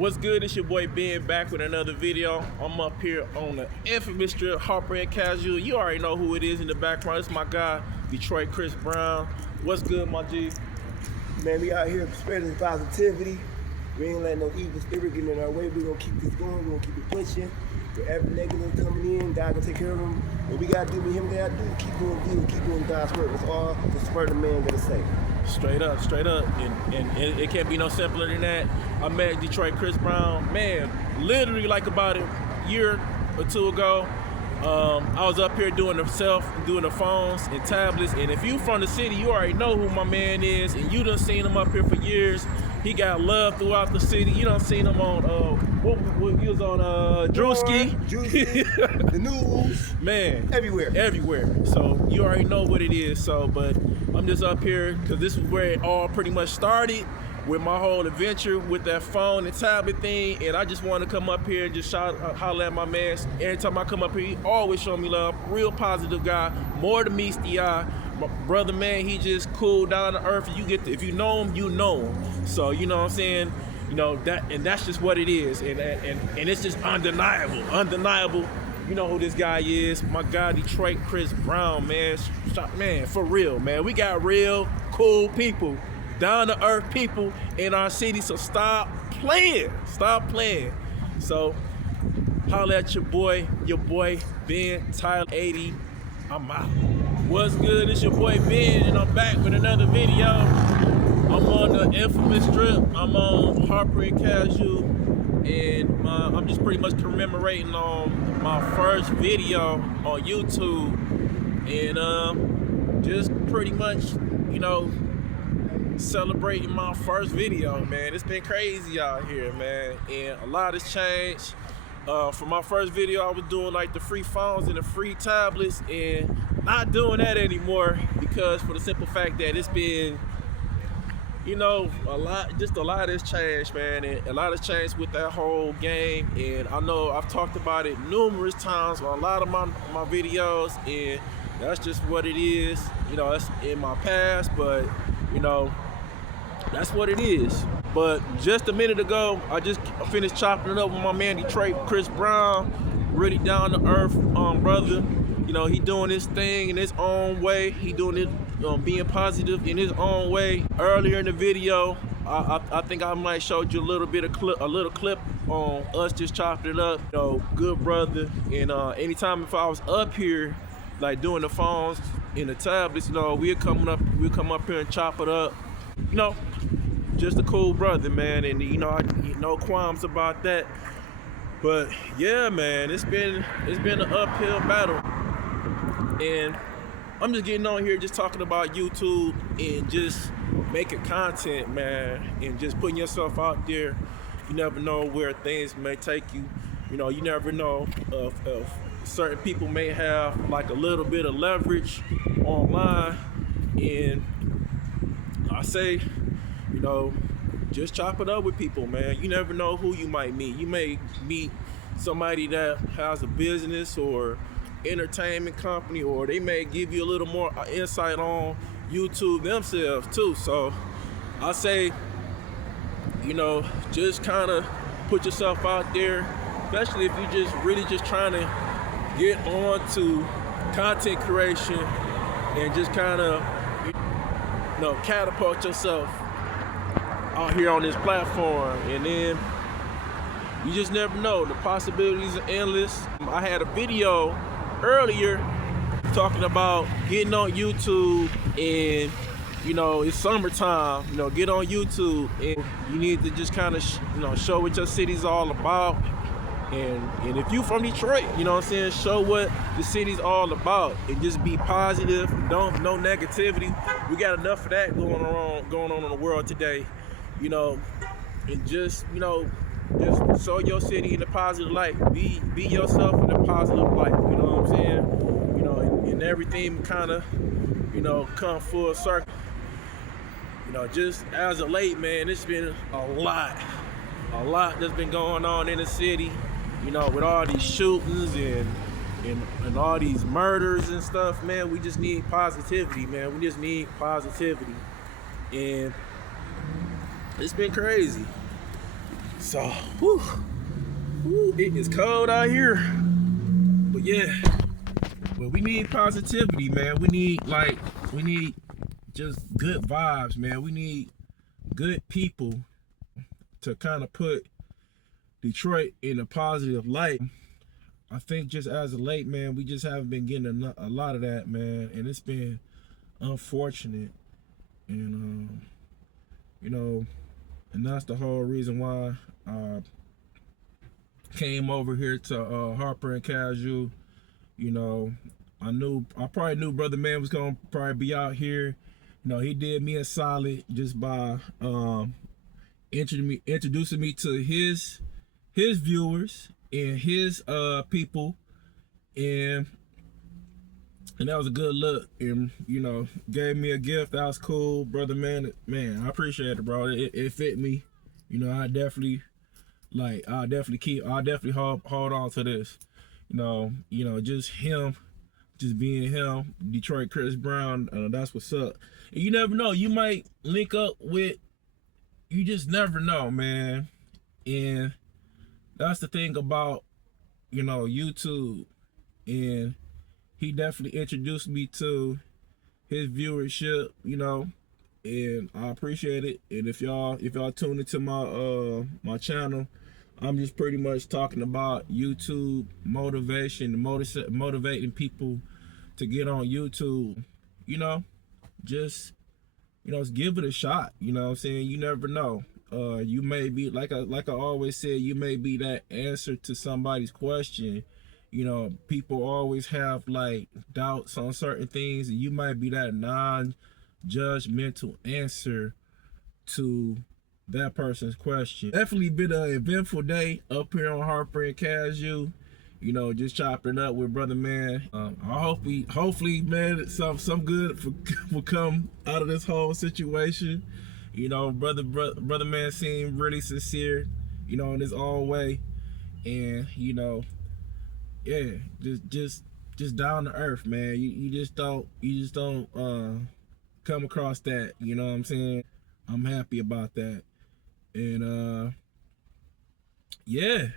What's good? It's your boy Ben back with another video. I'm up here on the infamous strip, Harper and Casual. You already know who it is in the background. It's my guy, Detroit Chris Brown. What's good, my G? Man, we out here spreading positivity. We ain't letting no evil spirit get in our way. We're gonna keep this going. We're gonna keep it pushing. Wherever negative coming in, God gonna take care of them. What we gotta do, with him gotta do, keep doing good, keep doing God's work. That's all the smart man gonna say. Straight up. And it can't be no simpler than that. I met Detroit Chris Brown, man, literally like about a year or two ago. I was up here doing the phones and tablets, and if you from the city, you already know who my man is, and you done seen him up here for years. He got love throughout the city. You done seen him on he was on Drewski, the news, man, everywhere. So you already know what it is. So, but I'm just up here because this is where it all pretty much started with my whole adventure with that phone and tablet thing, and I just want to come up here and just holler at my man. Every time I come up here, he always show me love. Real positive guy, more than meets the eye. My brother, man, he just cool, down to earth. If you know him, you know him. So you know what I'm saying. You know that, and that's just what it is, and it's just undeniable. You know who this guy is, my guy Detroit Chris Brown, man. Man, for real, man. We got real cool people, down to earth people in our city. So stop playing. So holla at your boy Ben Tyler 80. I'm out. What's good? It's your boy Ben, and I'm back with another video. I'm on the infamous strip. I'm on Harper and Casual, and I'm just pretty much commemorating on my first video on YouTube, and just pretty much, you know, celebrating my first video, man. It's been crazy out here, man, and a lot has changed. For my first video, I was doing like the free phones and the free tablets, and not doing that anymore because for the simple fact that it's been, you know, a lot has changed, man, and a lot has changed with that whole game. And I know I've talked about it numerous times on a lot of my videos, and that's just what it is. You know, that's in my past, but you know, that's what it is. But just a minute ago, I just finished chopping it up with my man Detroit Chris Brown. Really down to earth brother. You know, he doing his thing in his own way. He doing it, being positive in his own way. Earlier in the video, I think I might showed you a little clip on us just chopping it up. You know, good brother. And anytime if I was up here, like doing the phones and the tablets, you know, we'll come up here and chop it up. You know, just a cool brother, man. And you know, no qualms about that. But yeah, man, it's been an uphill battle. And I'm just getting on here just talking about YouTube and just making content, man, and just putting yourself out there. You never know where things may take you. You know, you never know if certain people may have like a little bit of leverage online. And I say, you know, just chop it up with people, man. You never know who you might meet. You may meet somebody that has a business or entertainment company, or they may give you a little more insight on YouTube themselves too. So I say, you know, just kind of put yourself out there, especially if you're just really just trying to get on to content creation and just kind of, you know, catapult yourself out here on this platform. And then you just never know, the possibilities are endless. I had a video earlier talking about getting on YouTube, and you know, it's summertime, you know, get on YouTube, and you need to just kind of you know, show what your city's all about. And if you from Detroit, you know what I'm saying, show what the city's all about, and just be positive. No negativity. We got enough of that going on in the world today, you know. And just, you know, just show your city in a positive light. Be yourself in a positive light. You know what I'm saying? You know, and everything kind of, you know, come full circle. You know, just as of late, man, it's been a lot that's been going on in the city. You know, with all these shootings and all these murders and stuff, man, we just need positivity, man. We just need positivity. And it's been crazy. So, it is cold out here. But yeah, but we need positivity, man. We need just good vibes, man. We need good people to kind of put Detroit in a positive light. I think just as of late, man, we just haven't been getting a lot of that, man, and it's been unfortunate. And you know, and that's the whole reason why I came over here to Harper and Casual. You know, I probably knew Brother Man was gonna probably be out here. You know, he did me a solid just by introducing me to his viewers and his people, and that was a good look, and you know, gave me a gift. That was cool, Brother Man. Man, I appreciate it, bro. It fit me. You know, I definitely hold on to this. You know, just him, just being him, Detroit Chris Brown. That's what's up. And you never know, you might link up with. You just never know, man. And that's the thing about, you know, YouTube. And he definitely introduced me to his viewership, you know, and I appreciate it. And if y'all tune into my my channel, I'm just pretty much talking about YouTube motivation, motivating people to get on YouTube. You know, just give it a shot. You know what I'm saying? You never know. You may be like I always said, you may be that answer to somebody's question. You know, people always have like doubts on certain things, and you might be that non-judgmental answer to that person's question. Definitely been an eventful day up here on Harper and Casual. You know, just chopping up with Brother Man. Hopefully, man, some good will come out of this whole situation. You know, brother Man seemed really sincere, you know, in his own way, and you know, yeah, just down to earth, man. You just don't come across that. You know what I'm saying? I'm happy about that, and yeah.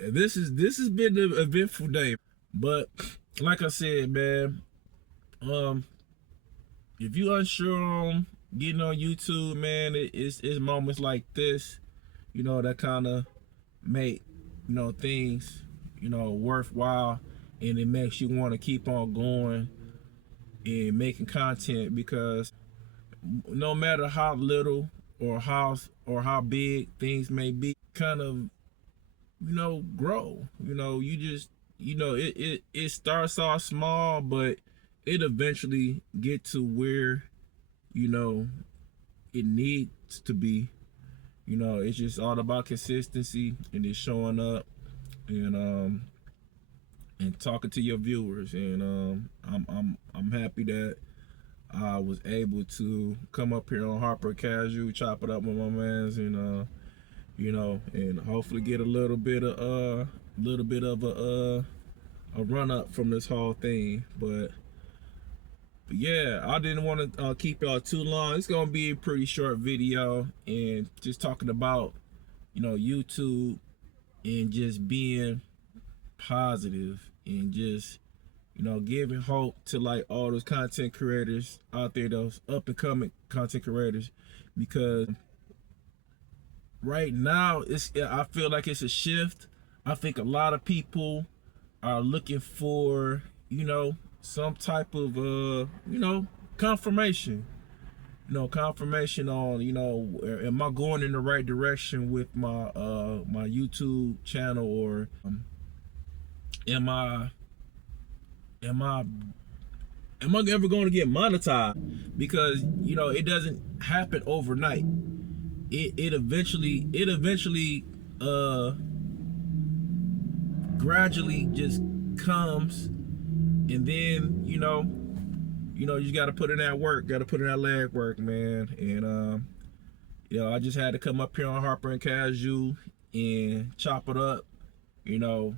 This has been an eventful day, but like I said, man, if you unsure on getting on YouTube, man, it's moments like this, you know, that kind of make, you know, things, you know, worthwhile, and it makes you want to keep on going and making content, because no matter how little or how big things may be, kind of, you know, grow. You know, you just, you know, it starts off small, but it eventually get to where, you know, it needs to be. You know, it's just all about consistency and just showing up and talking to your viewers. And I'm happy that I was able to come up here on Harper Casual, chop it up with my mans, and you know, and hopefully get a little bit of a run up from this whole thing. But yeah, I didn't want to keep y'all too long. It's gonna be a pretty short video, and just talking about, you know, YouTube and just being positive and just, you know, giving hope to like all those content creators out there, those up and coming content creators, because right now I feel like it's a shift. I think a lot of people are looking for, you know, some type of you know, confirmation. You know, confirmation on, you know, am I going in the right direction with my my YouTube channel, or am I ever going to get monetized? Because, you know, it doesn't happen overnight. It eventually gradually just comes, and then you know you just got to put in that work, got to put in that leg work, man. And you know, I just had to come up here on Harper and Casual and chop it up, you know,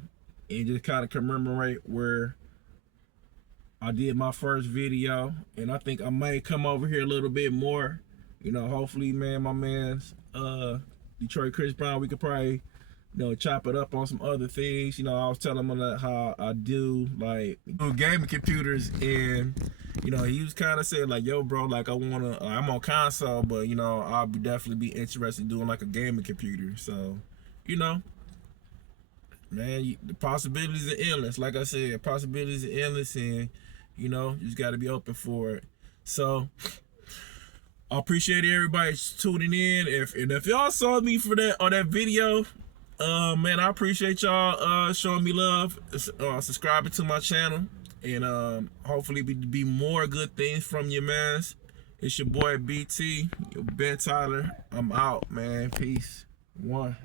and just kind of commemorate where I did my first video. And I think I might come over here a little bit more, you know. Hopefully, man, my man's Detroit Chris Brown, we could probably, chop it up on some other things. I was telling him how I do like gaming computers, and he was kind of saying like, yo, bro, like I'm on console, but I'll definitely be interested in doing like a gaming computer. So, man, the possibilities are endless. Like I said, possibilities are endless, and you just got to be open for it. So I appreciate everybody tuning in. If y'all saw me for that on that video, man, I appreciate y'all showing me love, subscribing to my channel, and hopefully be more good things from you, man. It's your boy BT, your Ben Tyler. I'm out, man. Peace. One.